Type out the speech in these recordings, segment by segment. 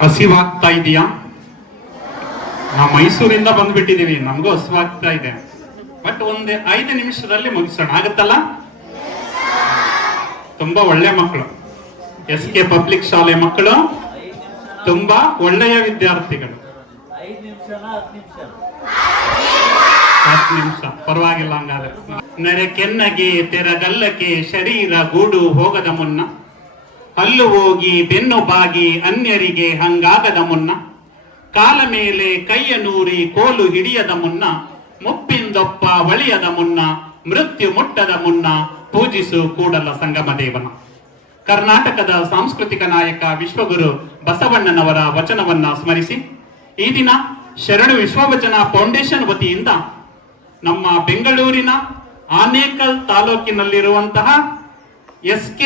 ಹಸಿವಾಗ್ತಾ ಇದೆಯಾ? ನಾವು ಮೈಸೂರಿಂದ ಬಂದ್ಬಿಟ್ಟಿದೀವಿ, ನಮಗೂ ಹಸಿವಾಗ್ತಾ ಇದೆ. ಬಟ್ ಒಂದು 5 ನಿಮಿಷದಲ್ಲಿ ಮುಗಿಸೋಣ, ಆಗತ್ತಲ್ಲ? ತುಂಬಾ ಒಳ್ಳೆ ಮಕ್ಕಳು, SK ಪಬ್ಲಿಕ್ ಶಾಲೆ ಮಕ್ಕಳು, ತುಂಬಾ ಒಳ್ಳೆಯ ವಿದ್ಯಾರ್ಥಿಗಳು. 10 ನಿಮಿಷ ಪರವಾಗಿಲ್ಲ. ಹಂಗಾದ್ರೆ ನೆರೆ ಕೆನ್ನಗೆ ತೆರಗಲ್ಲಕ್ಕೆ ಶರೀರ ಗೂಡು ಹೋಗದ ಮುನ್ನ, ಹಲ್ಲು ಹೋಗಿ ಬೆನ್ನು ಬಾಗಿ ಅನ್ಯರಿಗೆ ಹಂಗಾಗದ ಮುನ್ನ, ಕಾಲ ಮೇಲೆ ಕೈಯ ನೂರಿ ಕೋಲು ಹಿಡಿಯದ ಮುನ್ನ, ಮುಪ್ಪಿಂದೊಪ್ಪ ಒಳಿಯದ ಮುನ್ನ, ಮೃತ್ಯು ಮುಟ್ಟದ ಮುನ್ನ, ಪೂಜಿಸು ಕೂಡಲ ಸಂಗಮ ದೇವನ. ಕರ್ನಾಟಕದ ಸಾಂಸ್ಕೃತಿಕ ನಾಯಕ ವಿಶ್ವಗುರು ಬಸವಣ್ಣನವರ ವಚನವನ್ನ ಸ್ಮರಿಸಿ ಈ ದಿನ ಶರಣು ವಿಶ್ವವಚನ ಫೌಂಡೇಶನ್ ವತಿಯಿಂದ ನಮ್ಮ ಬೆಂಗಳೂರಿನ ಆನೇಕಲ್ ತಾಲೂಕಿನಲ್ಲಿರುವಂತಹ SK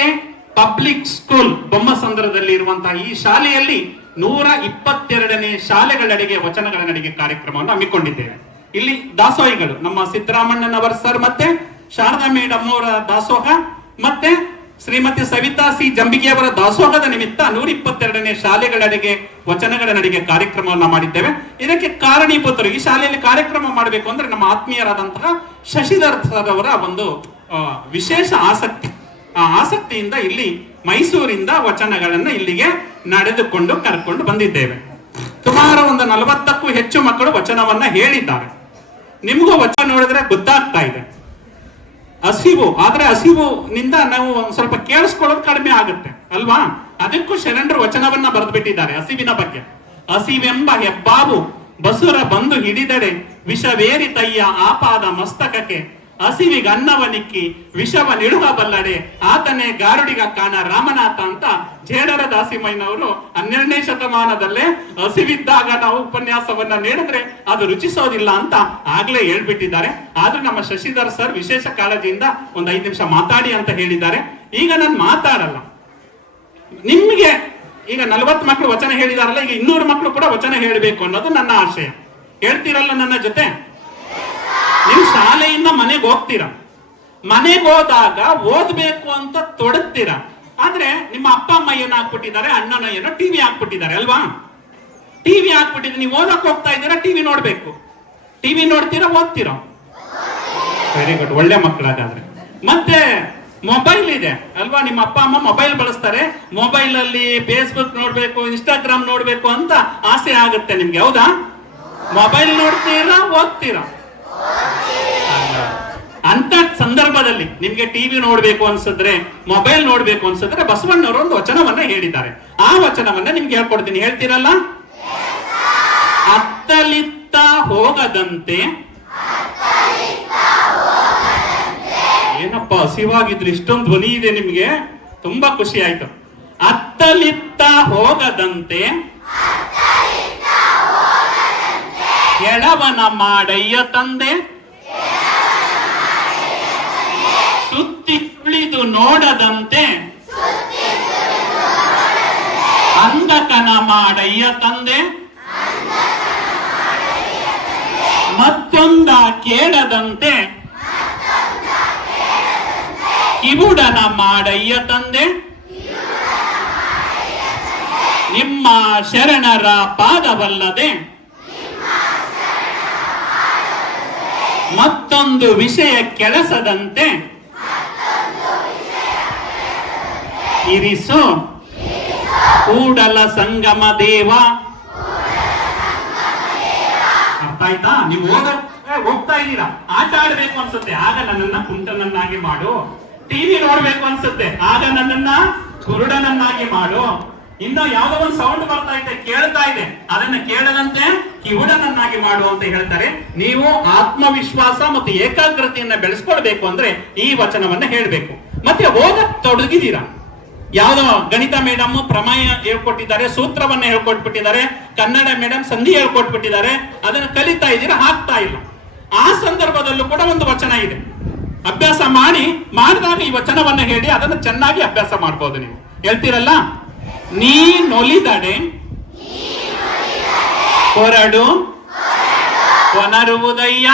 ಪಬ್ಲಿಕ್ ಸ್ಕೂಲ್ ಬೊಮ್ಮಸಂದ್ರದಲ್ಲಿ ಇರುವಂತಹ ಈ ಶಾಲೆಯಲ್ಲಿ 122ನೇ ಶಾಲೆಗಳೆಡೆಗೆ ವಚನಗಳ ನಡಿಗೆ ಕಾರ್ಯಕ್ರಮವನ್ನು ಹಮ್ಮಿಕೊಂಡಿದ್ದೇವೆ. ಇಲ್ಲಿ ದಾಸೋಹಿಗಳು ನಮ್ಮ ಸಿದ್ದರಾಮಣ್ಣನವರ ಸರ್ ಮತ್ತೆ ಶಾರದಾ ಮೇಡಮ್ ಅವರ ದಾಸೋಹ ಮತ್ತೆ ಶ್ರೀಮತಿ ಸವಿತಾ ಸಿ ಜಂಬಿಗೆಯವರ ದಾಸೋಹದ ನಿಮಿತ್ತ 122ನೇ ಶಾಲೆಗಳೆಡೆಗೆ ವಚನಗಳ ನಡಿಗೆ ಕಾರ್ಯಕ್ರಮವನ್ನ ಮಾಡಿದ್ದೇವೆ. ಇದಕ್ಕೆ ಕಾರಣೀಭೂತರು, ಈ ಶಾಲೆಯಲ್ಲಿ ಕಾರ್ಯಕ್ರಮ ಮಾಡಬೇಕು ಅಂದ್ರೆ ನಮ್ಮ ಆತ್ಮೀಯರಾದಂತಹ ಶಶಿಧರ್ ಸರ್ ಅವರ ಒಂದು ವಿಶೇಷ ಆಸಕ್ತಿ. ಆ ಆಸಕ್ತಿಯಿಂದ ಇಲ್ಲಿ ಮೈಸೂರಿಂದ ವಚನಗಳನ್ನ ಇಲ್ಲಿಗೆ ನಡೆದುಕೊಂಡು ಕರ್ಕೊಂಡು ಬಂದಿದ್ದೇವೆ. ಸುಮಾರು ಒಂದು 40ಕ್ಕೂ ಹೆಚ್ಚು ಮಕ್ಕಳು ವಚನವನ್ನ ಹೇಳಿದ್ದಾರೆ. ನಿಮಗೂ ವಚನ ನೋಡಿದ್ರೆ ಗೊತ್ತಾಗ್ತಾ ಇದೆ. ಹಸಿವು ಆದ್ರೆ ಹಸಿವುನಿಂದ ನಾವು ಸ್ವಲ್ಪ ಕೇಳಿಸ್ಕೊಳ್ಳೋದು ಕಡಿಮೆ ಆಗುತ್ತೆ ಅಲ್ವಾ? ಅದಕ್ಕೂ ಶರಣರು ವಚನವನ್ನ ಬರೆದು ಬಿಟ್ಟಿದ್ದಾರೆ ಹಸಿವಿನ ಬಗ್ಗೆ. ಹಸಿವೆಂಬ ಹೆಬ್ಬಾವು ಬಸುರ ಬಂದು ಹಿಡಿದಡೆ, ವಿಷವೇರಿ ತಯ್ಯ ಆಪಾದ ಮಸ್ತಕಕ್ಕೆ, ಹಸಿವಿಗೆ ಅನ್ನವನಿಕ್ಕಿ ವಿಷವ ನಿಡುಗಬಲ್ಲಡೆ, ಆತನೇ ಗಾರುಡಿಗ ಕಾಣ ರಾಮನಾಥ ಅಂತ ಜೇಡರ ದಾಸಿಮಯ್ಯನವರು 12ನೇ ಶತಮಾನದಲ್ಲೇ ಹಸಿವಿದ್ದಾಗ ನಾವು ಉಪನ್ಯಾಸವನ್ನ ನೀಡಿದ್ರೆ ಅದು ರುಚಿಸೋದಿಲ್ಲ ಅಂತ ಆಗ್ಲೇ ಹೇಳ್ಬಿಟ್ಟಿದ್ದಾರೆ. ಆದ್ರೂ ನಮ್ಮ ಶಶಿಧರ್ ಸರ್ ವಿಶೇಷ ಕಾಳಜಿಯಿಂದ ಒಂದು 5 ನಿಮಿಷ ಮಾತಾಡಿ ಅಂತ ಹೇಳಿದ್ದಾರೆ. ಈಗ ನಾನು ಮಾತಾಡಲ್ಲ, ನಿಮ್ಗೆ ಈಗ 40 ಮಕ್ಕಳು ವಚನ ಹೇಳಿದಾರಲ್ಲ, ಈಗ 200 ಮಕ್ಕಳು ಕೂಡ ವಚನ ಹೇಳಬೇಕು ಅನ್ನೋದು ನನ್ನ ಆಶಯ. ಹೇಳ್ತೀರಲ್ಲ ನನ್ನ ಜೊತೆ? ನೀವು ಶಾಲೆಯಿಂದ ಮನೆಗೆ ಹೋಗ್ತೀರಾ, ಮನೆಗೆ ಹೋದಾಗ ಓದ್ಬೇಕು ಅಂತ ತೊಡಗ್ತೀರಾ. ಆದ್ರೆ ನಿಮ್ಮ ಅಪ್ಪ ಅಮ್ಮ ಏನ್ ಹಾಕ್ಬಿಟ್ಟಿದ್ದಾರೆ, ಅಣ್ಣನ ಏನೋ ಟಿವಿ ಹಾಕ್ಬಿಟ್ಟಿದ್ದಾರೆ ಅಲ್ವಾ? ಟಿವಿ ಹಾಕ್ಬಿಟ್ಟಿದ್ರೆ ನೀವು ಓದಕ್ ಹೋಗ್ತಾ ಇದ್ದೀರಾ, ಟಿವಿ ನೋಡ್ಬೇಕು. ಟಿವಿ ನೋಡ್ತೀರಾ, ಓದ್ತೀರಾ? ವೆರಿ ಗುಡ್, ಒಳ್ಳೆ ಮಕ್ಕಳಾಗಾದ್ರೆ. ಮತ್ತೆ ಮೊಬೈಲ್ ಇದೆ ಅಲ್ವಾ? ನಿಮ್ಮ ಅಪ್ಪ ಅಮ್ಮ ಮೊಬೈಲ್ ಬಳಸ್ತಾರೆ, ಮೊಬೈಲ್ ಅಲ್ಲಿ ಫೇಸ್ಬುಕ್ ನೋಡ್ಬೇಕು, ಇನ್ಸ್ಟಾಗ್ರಾಮ್ ನೋಡ್ಬೇಕು ಅಂತ ಆಸೆ ಆಗುತ್ತೆ ನಿಮ್ಗೆ, ಹೌದಾ? ಮೊಬೈಲ್ ನೋಡ್ತೀರಾ, ಓದ್ತೀರಾ? ಅಂತ ಸಂದರ್ಭದಲ್ಲಿ ನಿಮ್ಗೆ ಟಿವಿ ನೋಡ್ಬೇಕು ಅನ್ಸಿದ್ರೆ, ಮೊಬೈಲ್ ನೋಡ್ಬೇಕು ಅನ್ಸಿದ್ರೆ ಬಸವಣ್ಣವರು ಒಂದು ವಚನವನ್ನ ಹೇಳಿದ್ದಾರೆ. ಆ ವಚನವನ್ನ ನಿಮ್ಗೆ ಹೇಳ್ಕೊಡ್ತೀನಿ, ಹೇಳ್ತೀರಲ್ಲ? ಅತ್ತಲಿತ್ತ ಹೋಗದಂತೆ. ಏನಪ್ಪ ಹಸಿವಾಗಿದ್ರೆ ಇಷ್ಟೊಂದು ಧ್ವನಿ ಇದೆ ನಿಮ್ಗೆ, ತುಂಬಾ ಖುಷಿ ಆಯ್ತು. ಅತ್ತಲಿತ್ತ ಹೋಗದಂತೆ ಎಳವನ ಮಾಡಯ್ಯ ತಂದೆ, ಸುತ್ತಿ ಸುಳಿದು ನೋಡದಂತೆ ಅಂಧಕನ ಮಾಡಯ್ಯ ತಂದೆ, ಮತ್ತೊಂದ ಕೇಳದಂತೆ ಕಿವುಡನ ಮಾಡಯ್ಯ ತಂದೆ, ನಿಮ್ಮ ಶರಣರ ಪಾದವಲ್ಲದೆ ಮತ್ತೊಂದು ವಿಷಯ ಕೆಲಸದಂತೆ ಇರಿಸು ಕೂಡಲ ಸಂಗಮ ದೇವ. ಅರ್ಥ ಆಯ್ತಾ? ನೀವು ಹೋಗ್ತಾ ಇದ್ದೀರಾ, ಆಟ ಆಡ್ಬೇಕು ಅನ್ಸುತ್ತೆ, ಆಗ ನನ್ನನ್ನ ಕುಂಟನನ್ನಾಗಿ ಮಾಡು. ಟಿವಿ ನೋಡ್ಬೇಕು ಅನ್ಸುತ್ತೆ, ಆಗ ನನ್ನನ್ನ ಕುರುಡನನ್ನಾಗಿ ಮಾಡು. ಇನ್ನು ಯಾವುದೋ ಒಂದು ಸೌಂಡ್ ಬರ್ತಾ ಇದೆ, ಕೇಳ್ತಾ ಇದೆ, ಅದನ್ನ ಕೇಳದಂತೆ ಕಿವುಡನನ್ನಾಗಿ ಮಾಡು ಅಂತ ಹೇಳ್ತಾರೆ. ನೀವು ಆತ್ಮವಿಶ್ವಾಸ ಮತ್ತು ಏಕಾಗ್ರತೆಯನ್ನ ಬೆಳೆಸ್ಕೊಳ್ಬೇಕು ಅಂದ್ರೆ ಈ ವಚನವನ್ನ ಹೇಳ್ಬೇಕು. ಮತ್ತೆ ಓದಕ್ ತೊಡಗಿದ್ದೀರಾ, ಯಾವ್ದೋ ಗಣಿತ ಮೇಡಮ್ ಪ್ರಮೇಯ ಹೇಳ್ಕೊಟ್ಟಿದ್ದಾರೆ, ಸೂತ್ರವನ್ನ ಹೇಳ್ಕೊಟ್ಬಿಟ್ಟಿದ್ದಾರೆ, ಕನ್ನಡ ಮೇಡಮ್ ಸಂಧಿ ಹೇಳ್ಕೊಟ್ಬಿಟ್ಟಿದ್ದಾರೆ, ಅದನ್ನ ಕಲಿತಾ ಇದ್ದೀರಾ, ಹಾಕ್ತಾ ಇಲ್ಲ. ಆ ಸಂದರ್ಭದಲ್ಲೂ ಕೂಡ ಒಂದು ವಚನ ಇದೆ, ಅಭ್ಯಾಸ ಮಾಡಿದಾಗ ಈ ವಚನವನ್ನ ಹೇಳಿ ಅದನ್ನು ಚೆನ್ನಾಗಿ ಅಭ್ಯಾಸ ಮಾಡ್ಬೋದು. ನೀವು ಹೇಳ್ತೀರಲ್ಲ, ನೀ ನೊಲಿದಡೆ ಹೊರಡು ಕೊನರುವುದಯ್ಯ,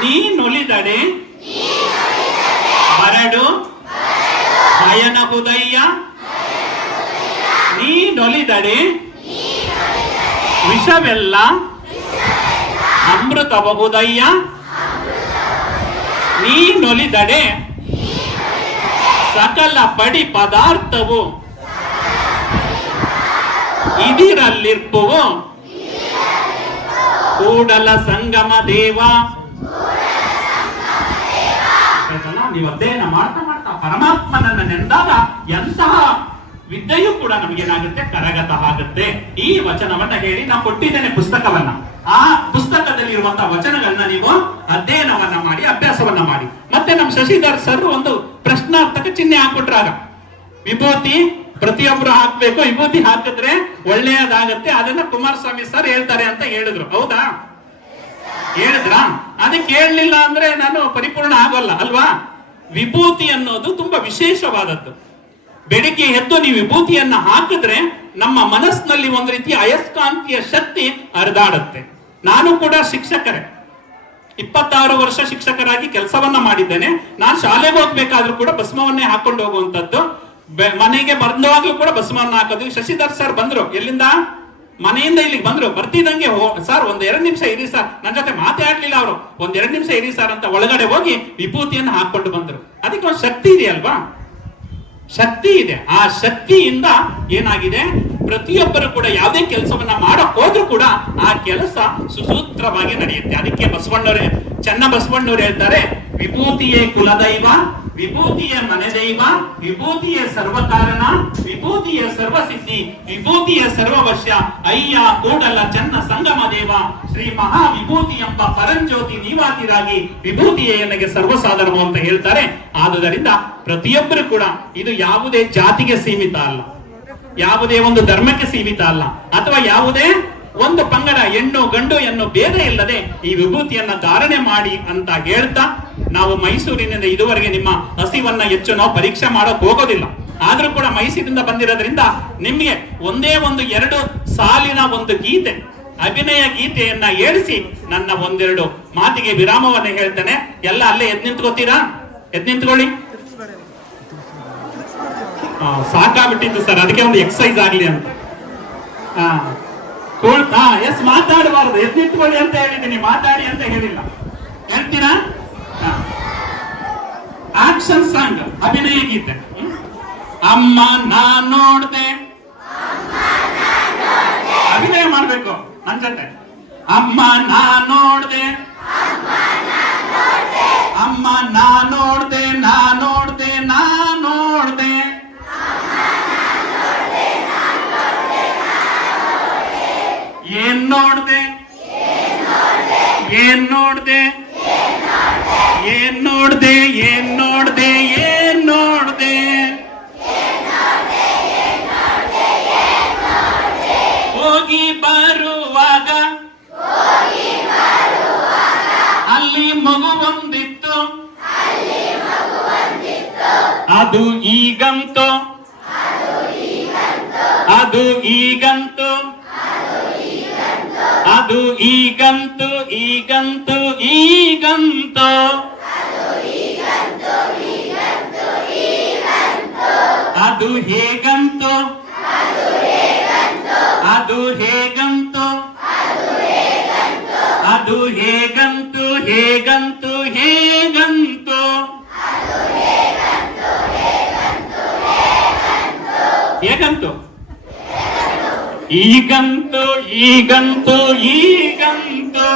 ನೀ ನೊಲಿದಡೆ ಹೊರಡು ಭಯನಹುದಯ್ಯ, ನೀ ನೀನೊಲಿದಡೆ ವಿಷವೆಲ್ಲ ಅಮೃತಬಹುದಯ್ಯ, ನೀನೊಲಿದಡೆ ಸಕಲ ಪಡಿ ಪದಾರ್ಥವು ಇದಿರಲ್ಲಿರ್ಪುವು, ಕೂಡಲ ಸಂಗಮ ದೇವ. ನೀವು ಅಧ್ಯಯನ ಮಾಡ್ತಾ ಮಾಡ್ತಾ ಪರಮಾತ್ಮನನ್ನ ನೆನೆದಾಗ ಎಂತಹ ವಿದ್ಯೆಯೂ ಕೂಡ ನಮಗೇನಾಗುತ್ತೆ, ಕರಗತ ಆಗುತ್ತೆ. ಈ ವಚನವನ್ನ ಹೇಳಿ ನಾವು ಕೊಟ್ಟಿದ್ದೇನೆ ಪುಸ್ತಕವನ್ನ. ಆ ಪುಸ್ತಕದಲ್ಲಿ ಇರುವಂತಹ ವಚನಗಳನ್ನ ನೀವು ಅಧ್ಯಯನವನ್ನ ಮಾಡಿ, ಅಭ್ಯಾಸವನ್ನ ಮಾಡಿ. ಮತ್ತೆ ನಮ್ಮ ಶಶಿಧರ್ ಸರ್ ಒಂದು ಪ್ರಶ್ನಾರ್ಥಕ ಚಿಹ್ನೆ ಹಾಕ್ಬಿಟ್ರಾಗ, ವಿಭೂತಿ ಪ್ರತಿಯೊಬ್ರು ಹಾಕ್ಬೇಕು, ವಿಭೂತಿ ಹಾಕಿದ್ರೆ ಒಳ್ಳೆಯದಾಗತ್ತೆ, ಅದನ್ನ ಕುಮಾರಸ್ವಾಮಿ ಸರ್ ಹೇಳ್ತಾರೆ ಅಂತ ಹೇಳಿದ್ರು. ಹೌದಾ? ಹೇಳಿದ್ರ? ಅದಕ್ಕೆ ಹೇಳಲಿಲ್ಲ ಅಂದ್ರೆ ನಾನು ಪರಿಪೂರ್ಣ ಆಗೋಲ್ಲ ಅಲ್ವಾ? ವಿಭೂತಿ ಅನ್ನೋದು ತುಂಬಾ ವಿಶೇಷವಾದದ್ದು. ಬೆಳಿಗ್ಗೆ ಎದ್ದು ನೀವು ವಿಭೂತಿಯನ್ನ ಹಾಕಿದ್ರೆ ನಮ್ಮ ಮನಸ್ಸಿನಲ್ಲಿ ಒಂದು ರೀತಿಯ ಅಯಸ್ಕಾಂತೀಯ ಶಕ್ತಿ ಹರಿದಾಡುತ್ತೆ. ನಾನು ಕೂಡ ಶಿಕ್ಷಕರೇ, 26 ವರ್ಷ ಶಿಕ್ಷಕರಾಗಿ ಕೆಲಸವನ್ನ ಮಾಡಿದ್ದೇನೆ. ನಾನು ಶಾಲೆಗೆ ಹೋಗ್ಬೇಕಾದ್ರೂ ಕೂಡ ಭಸ್ಮವನ್ನೇ ಹಾಕೊಂಡು ಹೋಗುವಂತದ್ದು, ಮನೆಗೆ ಬಂದವಾಗ್ಲೂ ಕೂಡ ಭಸ್ಮವನ್ನ ಹಾಕೋದು. ಶಶಿಧರ್ ಸರ್ ಬಂದ್ರು, ಎಲ್ಲಿಂದ? ಮನೆಯಿಂದ ಇಲ್ಲಿಗೆ ಬಂದ್ರು. ಬರ್ತಿದ್ದಂಗೆ ಸರ್ 1-2 ನಿಮಿಷ ಇರಿ ಸರ್, ನನ್ನ ಜೊತೆ ಮಾತಾಡ್ಲಿಲ್ಲ ಅವರು. 1-2 ನಿಮಿಷ ಇರಿ ಸರ್ ಅಂತ ಒಳಗಡೆ ಹೋಗಿ ವಿಭೂತಿಯನ್ನು ಹಾಕೊಂಡು ಬಂದ್ರು. ಅದಕ್ಕೆ ಒಂದು ಶಕ್ತಿ ಇದೆ ಅಲ್ವಾ? ಶಕ್ತಿ ಇದೆ. ಆ ಶಕ್ತಿಯಿಂದ ಏನಾಗಿದೆ, ಪ್ರತಿಯೊಬ್ಬರು ಕೂಡ ಯಾವುದೇ ಕೆಲಸವನ್ನ ಮಾಡಕ್ ಹೋದ್ರು ಕೂಡ ಆ ಕೆಲಸ ಸುಸೂತ್ರವಾಗಿ ನಡೆಯುತ್ತೆ. ಅದಕ್ಕೆ ಬಸವಣ್ಣವರೇ, ಚೆನ್ನ ಬಸವಣ್ಣವ್ರು ಹೇಳ್ತಾರೆ, ವಿಭೂತಿಯೇ ಕುಲದೈವ, ವಿಭೂತಿಯ ಮನೆದೈವ, ವಿಭೂತಿಯ ಸರ್ವಕಾರಣ, ವಿಭೂತಿಯ ಸರ್ವಸಿದ್ಧಿ, ವಿಭೂತಿಯ ಸರ್ವವಶ್ಯ, ಅಯ್ಯ ಕೂಡಲ ಚೆನ್ನ ಸಂಗಮ ದೇವ, ಶ್ರೀ ಮಹಾ ವಿಭೂತಿ ಎಂಬ ಪರಂಜ್ಯೋತಿ ನೀವಾತಿರಾಗಿ ವಿಭೂತಿಯೇ ನನಗೆ ಸರ್ವಸಾಧನವು ಅಂತ ಹೇಳ್ತಾರೆ. ಆದುದರಿಂದ ಪ್ರತಿಯೊಬ್ಬರು ಕೂಡ ಇದು ಯಾವುದೇ ಜಾತಿಗೆ ಸೀಮಿತ ಅಲ್ಲ, ಯಾವುದೇ ಒಂದು ಧರ್ಮಕ್ಕೆ ಸೀಮಿತ ಅಲ್ಲ, ಅಥವಾ ಯಾವುದೇ ಒಂದು ಪಂಗಡ ಹೆಣ್ಣು ಗಂಡು ಎನ್ನು ಭೇದ ಇಲ್ಲದೆ ಈ ವಿಭೂತಿಯನ್ನ ಧಾರಣೆ ಮಾಡಿ ಅಂತ ಹೇಳ್ತಾ, ನಾವು ಮೈಸೂರಿನಿಂದ ಇದುವರೆಗೆ ನಿಮ್ಮ ಹಸಿವನ್ನ ಹೆಚ್ಚು ನಾವು ಪರೀಕ್ಷೆ ಮಾಡೋಕ್ ಹೋಗೋದಿಲ್ಲ. ಆದ್ರೂ ಕೂಡ ಮೈಸೂರಿನಿಂದ ಬಂದಿರೋದ್ರಿಂದ ನಿಮ್ಗೆ ಒಂದೇ 1-2 ಸಾಲಿನ ಒಂದು ಗೀತೆ, ಅಭಿನಯ ಗೀತೆಯನ್ನ ಹೇಳಿಸಿ ನನ್ನ 1-2 ಮಾತಿಗೆ ವಿರಾಮವನ್ನ ಹೇಳ್ತೇನೆ. ಎಲ್ಲ ಅಲ್ಲೇ ಎದ್ ನಿಂತ್ಕೋತೀರಾ? ಎದ್ ನಿಂತ್ಕೊಳ್ಳಿ. ಸಾಕಾಗ್ಬಿಟ್ಟಿತ್ತು ಸರ್, ಅದಕ್ಕೆ ಒಂದು ಎಕ್ಸಸೈಸ್ ಆಗ್ಲಿ ಅಂತ. ಎಸ್, ಮಾತಾಡಬಾರದು, ಎದ್ ನಿಂತ್ಕೊಳ್ಳಿ ಅಂತ ಹೇಳಿದ್ದೀನಿ, ಮಾತಾಡಿ ಅಂತ ಹೇಳಿಲ್ಲ. ಹೇಳ್ತೀರಾ? ಆಕ್ಷನ್ ಸಾಂಗ್, ಅಭಿನಯ ಗೀತೆ. ಅಮ್ಮ ನಾ ನೋಡ್ದೆ, ಅಭಿನಯ ಮಾಡ್ಬೇಕು ನನ್ ಜೊತೆ. ಅಮ್ಮ ನಾ ನೋಡ್ದೆ, ಅಮ್ಮ ನಾ ನೋಡ್ದೆ, ನಾ ನೋಡ್ದೆ, ನಾ ನೋಡ್ದೆ, ಏನ್ ನೋಡ್ದೆ, ಏನ್ ನೋಡ್ದೆ, ಏನ್ ನೋಡ್ದೆ, ಏನ್ ನೋಡ್ದೆ, ಏನ್ ನೋಡ್ದೆ, ಹೋಗಿ ಬರುವಾಗ ಅಲ್ಲಿ ಮಗು ಒಂದಿತ್ತು, ಅದು ಈಗಂತೂ, ಅದು ಈಗಂತೂ, ಅದು ಈಗಂತೂ, ಈಗಂತೂ, ಈಗಂತೂ, ಅದು ಹೇಗಂತೂ, ಅದು ಹೇಗಂತೂ, ಅದು ಹೇಗಂತೂ, ಹೇಗಂತೂ, ಹೇಗಂತೂ, ಹೇಗಂತೂ, ಈಗಂತೂ, ಈಗಂತೂ, ಈಗಂತೂ,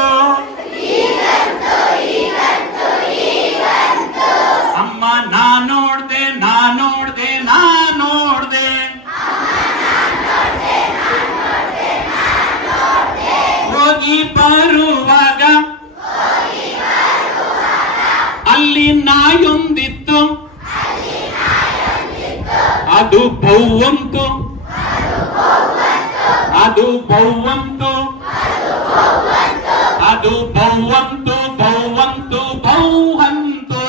ಅಮ್ಮ ನಾ ನೋಡ್ದೆ, ನಾ ನೋಡ್ದೆ, ನಾ ನೋಡ್ದೆ, ಹೋಗಿ ಬರುವಾಗ ಅಲ್ಲಿ ನಾಯೊಂದಿತ್ತು, ಅದು ಬೌವಂತು, ಅದು ಬೌವಂತು, ಅದು ಬೌವಂತು, ಬೌವಂತು, ಬೌವಂತು,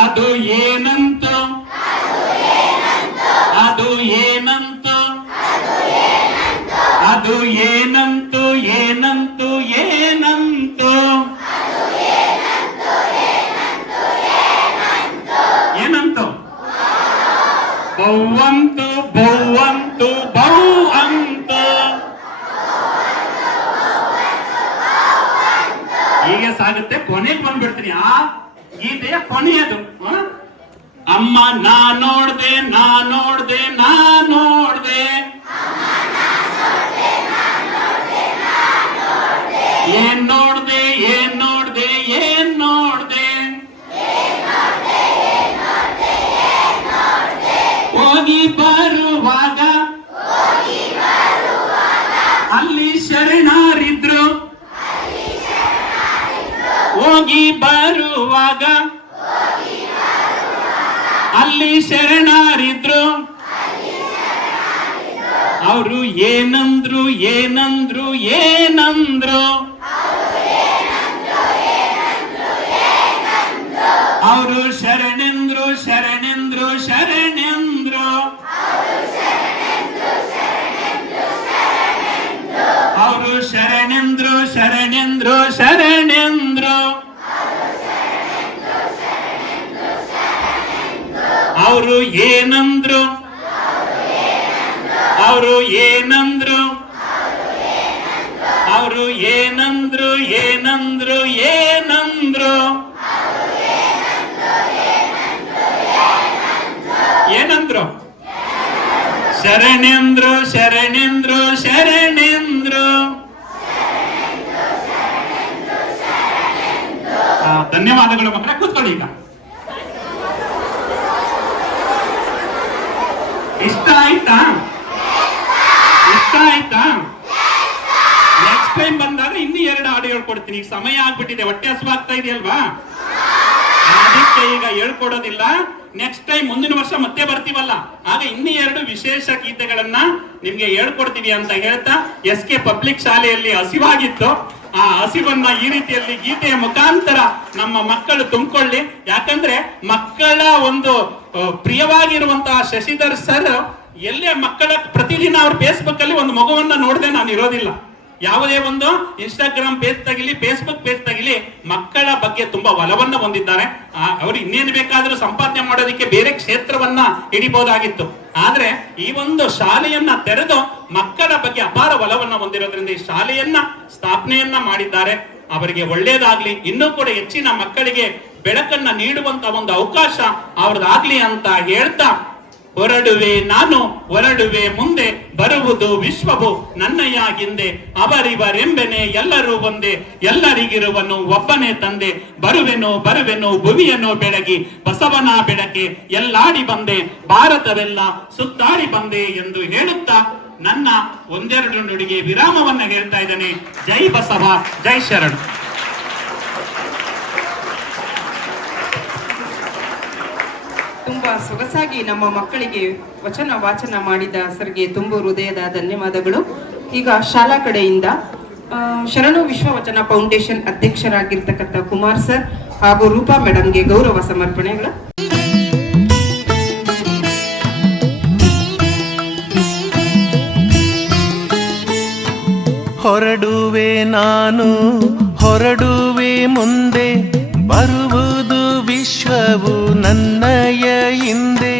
ಅದು ಏನಂತು, ಅದು ಏನಂತು, ಅದು ಏನಂತು, ಏನಂತು, ಏನಂತು, ಏನಂತು, ಬೌವಂತು ಬೌವಂತು ಬೌ ಅಂತ ಹೀಗೆ ಸಾಗುತ್ತೆ. ಕೊನೆಗೆ ಬಂದ್ಬಿಡ್ತೀನಿ. ಆ ಗೀತೆಯ ಕೊನೆಯದು. ಅಮ್ಮ ನಾ ನೋಡ್ದೆ ನಾ ನೋಡ್ದೆ ನಾ ನೋಡ್ದೆ, ಏನ್ ನೋಡ್ದೆ ಏನ್ ನೋಡ್ದೆ ಏನ್ ನೋಡ್ದೆ, ಹೋಗಿ ಬರುವಾಗ ಅಲ್ಲಿ ಶರಣರಿದ್ರು, ಹೋಗಿ ಬರುವಾಗ ಅಲ್ಲಿ ಶರಣರಿದ್ರು, ಅವರು ಏನಂದ್ರು ಏನಂದ್ರು ಏನಂದ್ರು, ಅವರು ಶರಣೆಂದ್ರು ಶರಣೆಂದ್ರು ಶರಣೆಂದ್ರು, ಅವರು ಶರಣೆಂದ್ರು ಶರಣೆಂದ್ರು ಶರಣೆಂದ್ರು, ಅವರು ಏನಂದ್ರು ಅವರು ಏನಂದ್ರು, ಅವರು ಏನಂದ್ರು ಏನಂದ್ರು ಏನಂದ್ರು, ಏನಂದ್ರು ಶರಣೆಂದ್ರು ಶರಣೆಂದ್ರು ಶರಣೆಂದ್ರು. ಧನ್ಯವಾದಗಳು ಮಕ್ಕಳೇ, ಕೂತ್ಕೊಳ್ಳಿ. ಈಗ ಇಷ್ಟ ಆಯ್ತಾ? ಇಷ್ಟ ಆಯ್ತಾ? ನೆಕ್ಸ್ಟ್ ಟೈಮ್ ಬಂದಾಗ ಇನ್ನೂ 2 ಹಾಡು ಹೇಳ್ಕೊಡ್ತೀನಿ. ಈಗ ಸಮಯ ಆಗ್ಬಿಟ್ಟಿದೆ, ಹೊಟ್ಟೆ ಹಸುವಾಗ್ತಾ ಇದೆಯಲ್ವಾ? ಅದಕ್ಕೆ ಈಗ ಹೇಳ್ಕೊಡೋದಿಲ್ಲ. ನೆಕ್ಸ್ಟ್ ಟೈಮ್ ಮುಂದಿನ ವರ್ಷ ಮತ್ತೆ ಬರ್ತೀವಲ್ಲ, ಆಗ ಇನ್ನೂ 2 ವಿಶೇಷ ಗೀತೆಗಳನ್ನ ನಿಮ್ಗೆ ಹೇಳ್ಕೊಡ್ತೀವಿ ಅಂತ ಹೇಳ್ತಾ, SK ಪಬ್ಲಿಕ್ ಶಾಲೆಯಲ್ಲಿ ಹಸಿವಾಗಿತ್ತು. ಆ ಹಸಿವನ್ನ ಈ ರೀತಿಯಲ್ಲಿ ಗೀತೆಯ ಮುಖಾಂತರ ನಮ್ಮ ಮಕ್ಕಳು ತುಂಬಿಕೊಳ್ಳಿ. ಯಾಕಂದ್ರೆ ಮಕ್ಕಳ ಒಂದು ಪ್ರಿಯವಾಗಿರುವಂತಹ ಶಶಿಧರ್ ಸರ್ ಎಲ್ಲೇ ಮಕ್ಕಳ ಪ್ರತಿದಿನ ಅವ್ರ ಫೇಸ್ಬುಕ್ ಅಲ್ಲಿ ಒಂದು ಮಗುವನ್ನ ನೋಡದೆ ನಾನು ಇರೋದಿಲ್ಲ. ಯಾವುದೇ ಒಂದು ಇನ್ಸ್ಟಾಗ್ರಾಮ್ ಪೇಜ್ ತಗಿಲಿ, ಫೇಸ್ಬುಕ್ ಪೇಜ್ ತಗಿಲಿ, ಮಕ್ಕಳ ಬಗ್ಗೆ ತುಂಬಾ ಒಲವನ್ನ ಹೊಂದಿದ್ದಾರೆ. ಅವ್ರು ಇನ್ನೇನು ಬೇಕಾದ್ರೂ ಸಂಪಾದನೆ ಮಾಡೋದಕ್ಕೆ ಬೇರೆ ಕ್ಷೇತ್ರವನ್ನ ಹಿಡಿಬಹುದಾಗಿತ್ತು. ಆದ್ರೆ ಈ ಒಂದು ಶಾಲೆಯನ್ನ ತೆರೆದು ಮಕ್ಕಳ ಬಗ್ಗೆ ಅಪಾರ ಒಲವನ್ನ ಹೊಂದಿರೋದ್ರಿಂದ ಈ ಶಾಲೆಯನ್ನ ಸ್ಥಾಪನೆಯನ್ನ ಮಾಡಿದ್ದಾರೆ. ಅವರಿಗೆ ಒಳ್ಳೇದಾಗ್ಲಿ, ಇನ್ನೂ ಕೂಡ ಹೆಚ್ಚಿನ ಮಕ್ಕಳಿಗೆ ಬೆಳಕನ್ನ ನೀಡುವಂತ ಒಂದು ಅವಕಾಶ ಅವ್ರದ್ದಾಗ್ಲಿ ಅಂತ ಹೇಳ್ತಾ, ಹೊರಡುವೆ ನಾನು ಹೊರಡುವೆ ಮುಂದೆ, ಬರುವುದು ವಿಶ್ವವು ನನ್ನಯ್ಯ ಹಿಂದೆ, ಅವರಿವರೆಂಬೆನೆ ಎಲ್ಲರೂ ಒಂದೇ, ಎಲ್ಲರಿಗಿರುವನು ಒಬ್ಬನೇ ತಂದೆ, ಬರುವೆನು ಬರುವೆನು ಭುವಿಯನ್ನು ಬೆಳಗಿ, ಬಸವನ ಬೆಳಕೆ ಎಲ್ಲಾಡಿ ಬಂದೆ, ಭಾರತವೆಲ್ಲ ಸುತ್ತಾಡಿ ಬಂದೆ ಎಂದು ಹೇಳುತ್ತಾ ನನ್ನ 1-2 ನುಡಿಗೆ ವಿರಾಮವನ್ನ ಹೇಳ್ತಾ ಇದ್ದೇನೆ. ಜೈ ಬಸವ, ಜೈ ಶರಣ. ತುಂಬಾ ಸೊಗಸಾಗಿ ನಮ್ಮ ಮಕ್ಕಳಿಗೆ ವಚನ ವಾಚನ ಮಾಡಿದ ಸರ್ಗೆ ತುಂಬ ಹೃದಯದ ಧನ್ಯವಾದಗಳು. ಈಗ ಶಾಲಾ ಕಡೆಯಿಂದ ಶರಣು ವಿಶ್ವವಚನ ಫೌಂಡೇಶನ್ ಅಧ್ಯಕ್ಷರಾಗಿರ್ತಕ್ಕಂಥ ಕುಮಾರ್ ಸರ್ ಹಾಗೂ ರೂಪಾ ಮೇಡಮ್ಗೆ ಗೌರವ ಸಮರ್ಪಣೆಗಳು. ಹೊರಡುವೆ ನಾನು ಹೊರಡುವೆ ಮುಂದೆ, ಬರುವುದು ವಿಶ್ವವು ನನ್ನಯ ಹಿಂದೆ,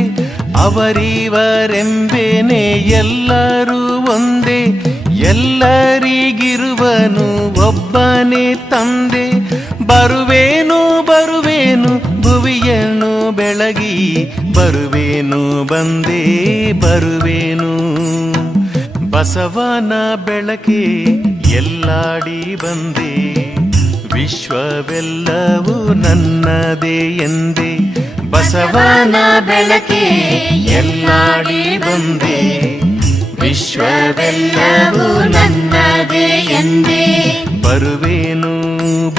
ಅವರಿವರೆಂಬೇನೆ ಎಲ್ಲರೂ ಒಂದೇ, ಎಲ್ಲರಿಗಿರುವನು ಒಬ್ಬನೇ ತಂದೆ, ಬರುವೇನು ಬರುವೇನು ಭುವಿಯನ್ನು ಬೆಳಗಿ, ಬರುವೇನು ಬಂದೇ ಬರುವೇನು, ಬಸವನ ಬೆಳಕೆ ಎಲ್ಲಾಡಿ ಬಂದೆ, ವಿಶ್ವವೆಲ್ಲವೂ ನನ್ನದೇ ಎಂದೇ, ಬಸವನ ಬೆಳಕೆ ಎಲ್ಲಾಡಿ ಬಂದೆ, ವಿಶ್ವವೆಲ್ಲವೂ ನನ್ನದೇ ಎಂದೇ, ಬರುವೇನು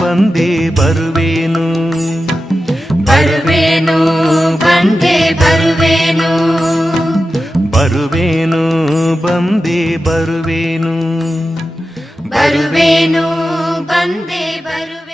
ಬಂದೆ ಬರುವೇನು, ಬರುವೇನು ಬಂದೆ ಬರುವೇನು, ಬರುವೇನು ಬಂದೆ ಬರುವೇನು, ಬರುವೇನು ಬಂದೆ ಬರುವೆ.